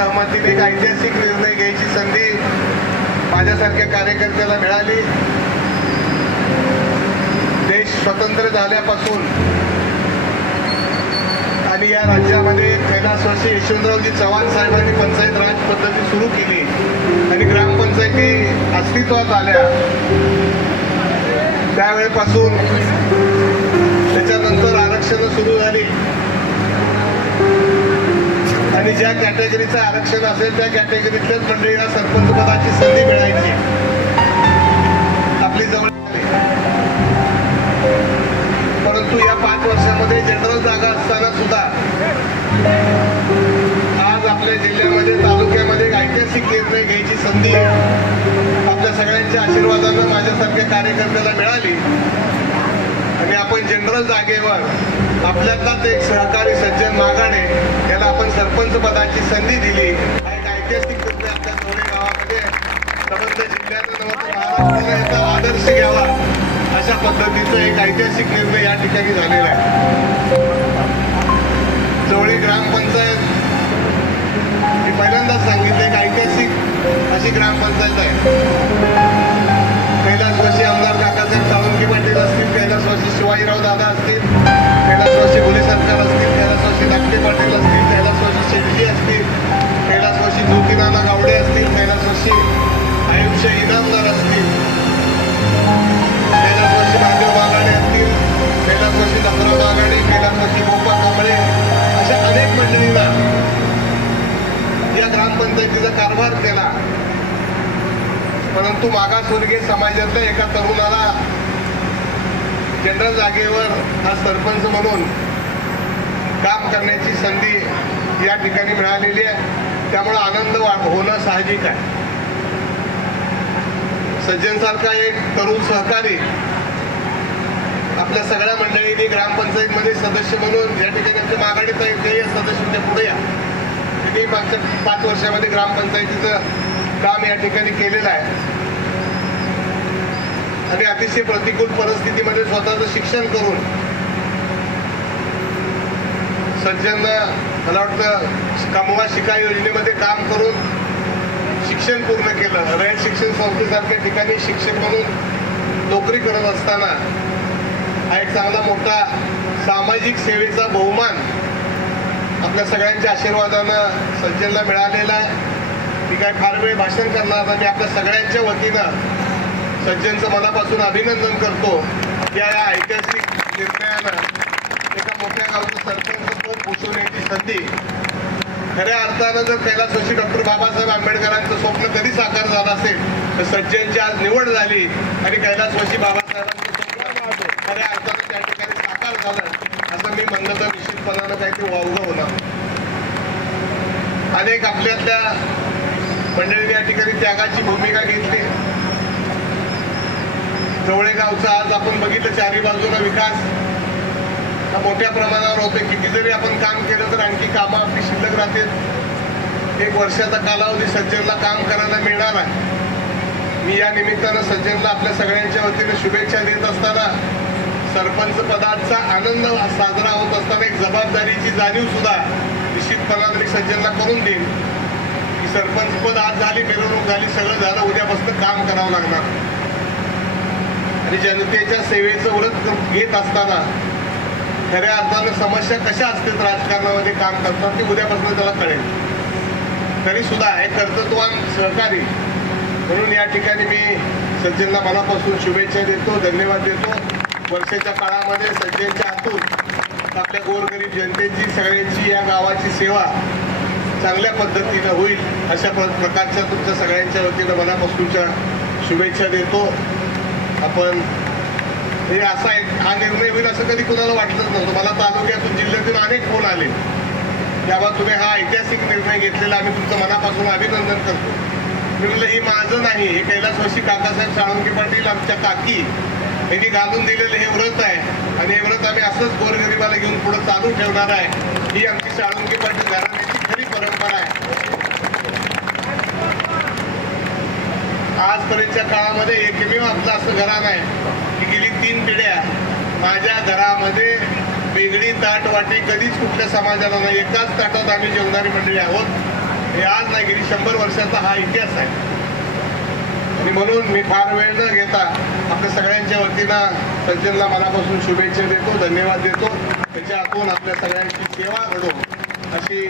सहमतीने एक ऐतिहासिक निर्णय घ्यायची संधी माझ्यासारख्या कार्यकर्त्याला मिळाली. देश स्वतंत्र झाल्यापासून आणि या राज्यामध्ये कैलासवासी यशवंतरावजी चव्हाण साहेबांनी पंचायत राज पद्धती सुरू केली आणि ग्रामपंचायती अस्तित्वात आल्या. त्यावेळेपासून त्याच्यानंतर आरक्षणं सुरू झाली. आणि ज्या कॅटेगरीचं आरक्षण असेल त्या कॅटेगरीतल्याच मंडळीला सरपंच पदाची संधी मिळायची. आपली जवळ परंतु या पाच वर्षामध्ये जनरल जागा असताना सुद्धा आज आपल्या जिल्ह्यामध्ये तालुक्यामध्ये एक ऐतिहासिक निर्णय घ्यायची संधी आपल्या सगळ्यांच्या आशीर्वादानं माझ्यासारख्या कार्यकर्त्याला मिळाली. आणि आपण जनरल जागेवर आपल्यातलाच एक सहकारी सज्जन मागाणे याला आपण सरपंच पदाची संधी दिली. एक ऐतिहासिक निर्णय आपल्या धोळे गावामध्ये संबंध जिल्ह्याचा महाराष्ट्राला याचा आदर्श घ्यावा अशा पद्धतीचा एक ऐतिहासिक निर्णय या ठिकाणी झालेला आहे. जवळी ग्रामपंचायत मी पहिल्यांदाच सांगितलं एक ऐतिहासिक अशी ग्रामपंचायत आहे. दादा असतील कैलासवासी भोले सरकार असतील कैलासवासी धाकटे पाटील असतील कैलासवासी शेटजी असतील कैलासवासी ज्योतिनाना गावडे असतील कैलासवासी आयुष्य इनामदार असतील कैलासवासी महादेव बागाडे असतील कैलासवासी दसरा बागाडे कैलासवासी गोपा कांबळे अशा अनेक मंडळींना या ग्रामपंचायतीचा कारभार केला. परंतु मागासवर्गीय समाजातल्या एका तरुणाला जनरल जागेवर हा सरपंच म्हणून काम करण्याची संधी या ठिकाणी मिळालेली आहे. त्यामुळं आनंद वा- होणं साहजिक आहे. सज्जनसारखा एक तरुण सहकारी आपल्या सगळ्या मंडळींनी ग्रामपंचायतमध्ये सदस्य म्हणून या ठिकाणी आमच्या माघाडीचा आहे ते सदस्य उद्या पुढे या. त्यांनी मागच्या पाच वर्षामध्ये ग्रामपंचायतीचं काम या ठिकाणी केलेलं आहे. आणि अतिशय प्रतिकूल परिस्थितीमध्ये स्वतःचं शिक्षण करून सज्जांना मला वाटतं कमवा शिका योजनेमध्ये काम करून शिक्षण पूर्ण केलं. रयत शिक्षण संस्थेसारख्या ठिकाणी शिक्षक म्हणून नोकरी करत असताना हा एक चांगला मोठा सामाजिक सेवेचा बहुमान आपल्या सगळ्यांच्या आशीर्वादानं सज्जनला मिळालेला आहे. मी काय फार वेळ भाषण करणार आणि आपल्या सगळ्यांच्या वतीनं सज्जनचं मनापासून अभिनंदन करतो. या या ऐतिहासिक निर्णयानं एका मोठ्या गावचं सरपंच पद पोचवण्याची संधी. खऱ्या अर्थानं जर कैलासवासी डॉक्टर बाबासाहेब आंबेडकरांचं स्वप्न कधी साकार झालं असेल तर सज्जनची आज निवड झाली आणि कैलासवासी बाबासाहेबांचं स्वप्न खऱ्या अर्थानं त्या ठिकाणी साकार झालं असं मी म्हणलं तर निश्चितपणानं काहीतरी वावगं होणार. अनेक आपल्यातल्या मंडळीने या ठिकाणी त्यागाची भूमिका घेतली. जवळेगावचा आज आपण बघितलं चारी बाजूला विकास. हा मोठ्या प्रमाणावर होते किती जरी आपण काम केलं तर आणखी कामं आपली शिल्लक राहतील. एक वर्षाचा कालावधी सज्जनला काम करायला मिळणार आहे. मी या निमित्तानं सज्जनला आपल्या सगळ्यांच्या वतीने शुभेच्छा देत असताना सरपंच पदाचा आनंद साजरा होत असताना एक जबाबदारीची जाणीव सुद्धा निश्चितपणाने सज्जनला करून देईन की सरपंच पद आज झाली मिरवणूक झाली सगळं झालं उद्यापासून काम करावं लागणार. आणि जनतेच्या सेवेचं व्रत घेत असताना खऱ्या अर्थानं समस्या कशा असतील राजकारणामध्ये काम करतात ते उद्यापासून त्याला कळेल. तरी सुद्धा हे कर्तृत्वान सहकारी म्हणून या ठिकाणी मी सज्जनला मनापासून शुभेच्छा देतो धन्यवाद देतो. वर्षाच्या काळामध्ये सज्जनच्या हातून आपल्या गोरगरीब जनतेची सगळ्यांची या गावाची सेवा चांगल्या पद्धतीनं होईल अशा प्र- प्रकारच्या तुमच्या सगळ्यांच्या वतीनं मनापासूनच्या शुभेच्छा देतो. आपण हे असा एक हा निर्णय होईल असं कधी कुणाला वाटलंच नव्हतं. मला तालुक्यातून जिल्ह्यातून अनेक फोन आले. त्यामुळे तुम्ही हा ऐतिहासिक निर्णय घेतलेला आम्ही तुमचं मनापासून अभिनंदन करतो. मी म्हटलं हे माझं नाही हे कैलासवाशी काकासाहेब साळुंके पाटील आमच्या काकी. यांनी घालून दिलेलं हे व्रत आहे. आणि हे व्रत आम्ही असंच गोरगरिबाला घेऊन पुढे चालू ठेवणार आहे. ही आमची साळुंके पाटील घराण्याची खरी परंपरा आहे. आजपर्यंतच्या काळामध्ये एकमेव आपलं असं घराणं आहे की गेली तीन पिढ्या माझ्या घरामध्ये वेगळी ताट वाटी कधीच कुठल्या समाजाला नाही. एकाच ताटात आम्ही जेवणारी मंडळी आहोत. हे आज नाही गेली शंभर वर्षाचा हा इतिहास आहे. आणि म्हणून मी फार वेळ न घेता आपल्या सगळ्यांच्या वतीनं सज्जनला मनापासून शुभेच्छा देतो धन्यवाद देतो. त्याच्या आतून आपल्या सगळ्यांची सेवा घडो. अशी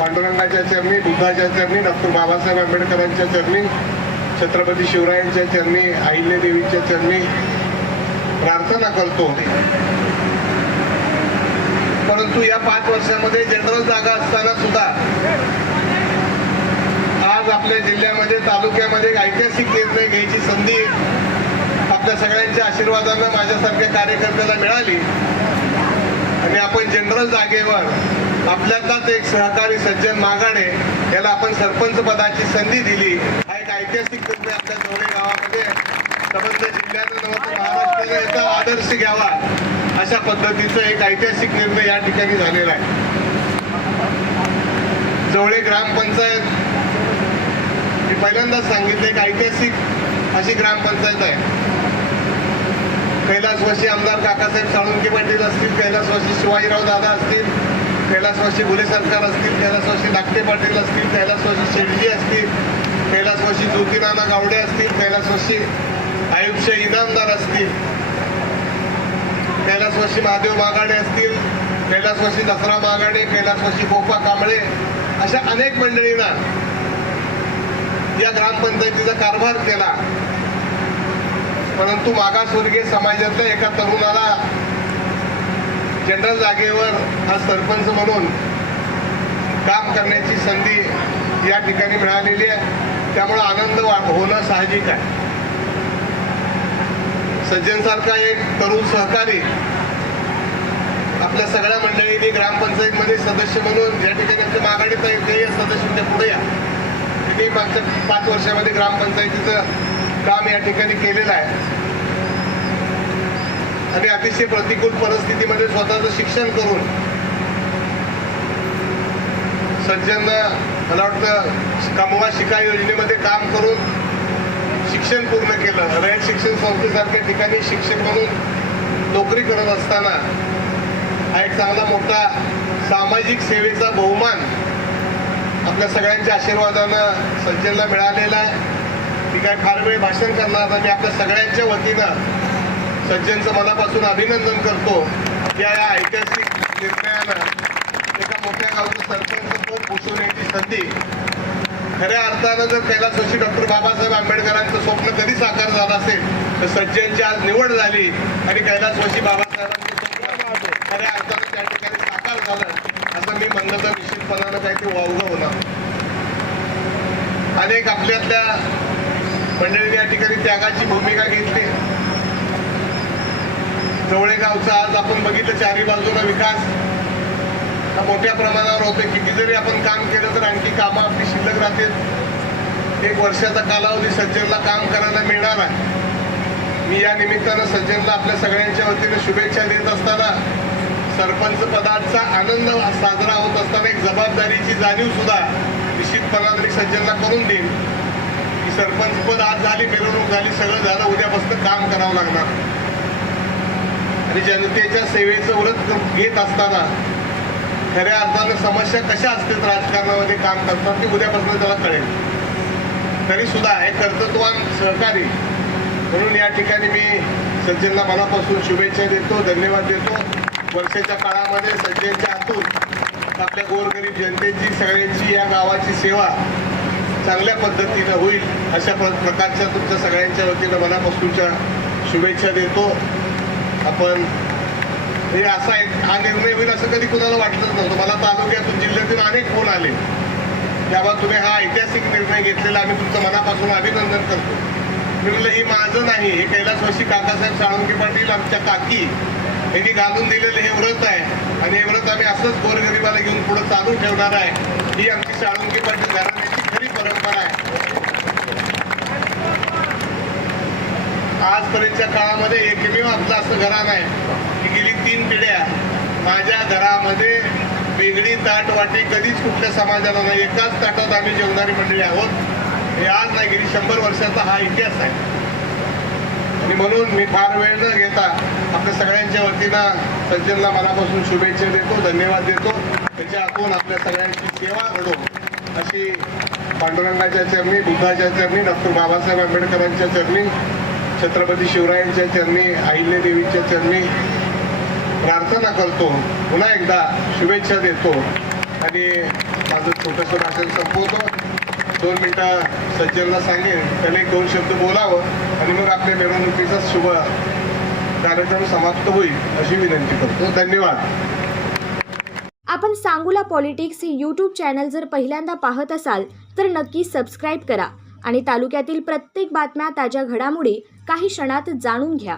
पांडुरंगाच्या चरणी बुद्धाच्या चरणी डॉक्टर बाबासाहेब आंबेडकरांच्या चरणी छत्रपती शिवरायांच्या चरणी अहिल्या देवीच्या चरणी प्रार्थना करतो. परंतु या पाच वर्षामध्ये जनरल जागा असताना सुद्धा आज आपल्या जिल्ह्यामध्ये तालुक्यामध्ये ऐतिहासिक निर्णय घ्यायची संधी आपल्या सगळ्यांच्या आशीर्वादानं माझ्यासारख्या कार्यकर्त्याला मिळाली. आणि आपण जनरल जागेवर आपल्यातलाच एक सहकारी सज्जन मागाडे याला आपण सरपंच पदाची संधी दिली. ऐतिहासिक निर्णय आपल्या जवळे गावामध्ये संबंध जिल्ह्याचा नव्हतं याचा आदर्श घ्यावा अशा पद्धतीचा एक ऐतिहासिक निर्णय या ठिकाणी झालेला आहे. जवळे ग्रामपंचायत मी पहिल्यांदाच सांगितले एक ऐतिहासिक अशी ग्रामपंचायत आहे. कैलासवासी आमदार काकासाहेब साळुंके पाटील असतील कैलासवासी शिवाजीराव दादा असतील कैलासवासी भुले सरकार असतील कैलासवासी धाकटे पाटील असतील कैलासवासी शेडजी असतील कैलासवासी ज्योतिनाना गावडे असतील कैलासवासी आयुष्य इनामदार असतील कैलासवासी महादेव मागाडे असतील कैलासवाशी दसरा मागाडे कैलासवासी गोपा कांबळे अशा अनेक मंडळींना या ग्रामपंचायतीचा कारभार केला. परंतु मागासवर्गीय समाजातल्या एका तरुणाला जनरल जागेवर हा सरपंच म्हणून काम करण्याची संधी या ठिकाणी मिळालेली आहे. त्यामुळं आनंद वा- होणं साहजिक आहे. सज्जनसारखा एक तरुण सहकारी आपल्या सगळ्या मंडळींनी ग्रामपंचायतमध्ये सदस्य म्हणून या ठिकाणी आमच्या माघाडीचं आहे ते सदस्य त्या पुढे या. त्यांनी मागच्या पाच वर्षामध्ये ग्रामपंचायतीचं काम या ठिकाणी केलेलं आहे. आणि अतिशय प्रतिकूल परिस्थितीमध्ये स्वतःचं शिक्षण करून सज्जन मला वाटतं कमवा शिका योजनेमध्ये काम करून शिक्षण पूर्ण केलं. रयत शिक्षण संस्थेसारख्या ठिकाणी शिक्षक म्हणून नोकरी करत असताना हा एक चांगला मोठा सामाजिक सेवेचा बहुमान आपल्या सगळ्यांच्या आशीर्वादानं संजयला मिळालेला आहे. मी काय फार वेळ भाषण करणार नाही. मी आपल्या सगळ्यांच्या वतीनं सज्जनचं मनापासून अभिनंदन करतो. की या ऐतिहासिक निर्णयानं एका मोठ्या गावचं सरपंच पोचवण्याची संधी. खऱ्या अर्थानं जर कैलासवासी डॉक्टर बाबासाहेब आंबेडकरांचं स्वप्न कधी साकार झालं असेल तर सज्जनची आज निवड झाली आणि कैलासवासी बाबासाहेबांचं स्वप्न खऱ्या अर्थानं त्या ठिकाणी साकार झालं असं मी म्हणलं तर निश्चितपणानं काही ते वावगं होणार. अनेक आपल्यातल्या मंडळीने या ठिकाणी त्यागाची भूमिका घेतली. जवळेगावचा आज आपण बघितलं चारी बाजूला विकास. मोठ्या प्रमाणावर होते किती जरी आपण काम केलं तर आणखी कामं आपली शिल्लक राहतील. एक वर्षाचा कालावधी सज्जनला काम करायला मिळणार आहे. मी या निमित्तानं सज्जनला आपल्या सगळ्यांच्या वतीने शुभेच्छा देत असताना सरपंच पदाचा आनंद साजरा होत असताना एक जबाबदारीची जाणीव सुद्धा निश्चितपणाने मी सज्जनला करून देईन. की सरपंच पद आज झाली मिरवणूक झाली सगळं झालं उद्यापासून काम करावं लागणार. आणि जनतेच्या सेवेचं व्रत घेत असताना खऱ्या अर्थानं समस्या कशा असतील राजकारणामध्ये काम करतात ते उद्यापासून त्याला कळेल. तरी सुद्धा हे कर्तृत्वान सहकारी म्हणून या ठिकाणी मी सज्जनला मनापासून शुभेच्छा देतो धन्यवाद देतो. वर्षाच्या काळामध्ये सज्जनच्या हातून आपल्या गोरगरीब जनतेची सगळ्यांची या गावाची सेवा चांगल्या पद्धतीनं होईल अशा प्र- प्रकारच्या तुमच्या सगळ्यांच्या वतीनं मनापासूनच्या शुभेच्छा देतो. आपण हे असा एक हा निर्णय होईल असं कधी कुणाला वाटलंच नव्हतं. मला तालुक्यातून जिल्ह्यातून अनेक फोन आले. तेव्हा तुम्ही हा ऐतिहासिक निर्णय घेतलेला आम्ही तुमचं मनापासून अभिनंदन करतो. मी म्हटलं हे माझं नाही हे कैलासवाशी काकासाहेब साळुंके पाटील आमच्या काकी. यांनी घालून दिलेलं हे व्रत आहे. आणि हे व्रत आम्ही असंच गोरगरिबाला घेऊन पुढं चालू ठेवणार आहे. ही आमची साळुंके पाटील घराण्याची खरी परंपरा आहे. आजपर्यंतच्या काळामध्ये एकमेव आपलं असं घराणं आहे की गेली तीन पिढ्या माझ्या घरामध्ये वेगळी ताट वाटी कधीच कुठल्या समाजाला नाही. एकाच ताटात आम्ही जेवणारी मंडळी आहोत. हे आज नाही गेली शंभर वर्षाचा हा इतिहास आहे. आणि म्हणून मी फार वेळ न घेता आपल्या सगळ्यांच्या वतीनं सज्जनला मनापासून शुभेच्छा देतो धन्यवाद देतो. त्याच्या हातून आपल्या सगळ्यांची सेवा घडो अशी पांडुरंगाच्या चरणी बुद्धाच्या चरणी डॉक्टर बाबासाहेब आंबेडकरांच्या चरणी छत्रपती शिवरायांच्या चरणी अहिल्यादेवीच्या चरणी प्रार्थना करतो. पुन्हा एकदा शुभेच्छा देतो. आणि माझं छोटंसं भाषण संपवतो. दोन मिनटं सज्जनला सांगेन. त्याने एक दोन शब्द बोलावं आणि मग आपल्या मिरवणुकीचा शुभ कार्यक्रम समाप्त होईल अशी विनंती करतो. धन्यवाद. आपण सांगूला पॉलिटिक्स हे यूट्यूब चॅनल जर पहिल्यांदा पाहत असाल तर नक्की सबस्क्राईब करा आणि तालुक्यातील प्रत्येक बातम्या ताज्या घडामोडी काही क्षणात जाणून घ्या.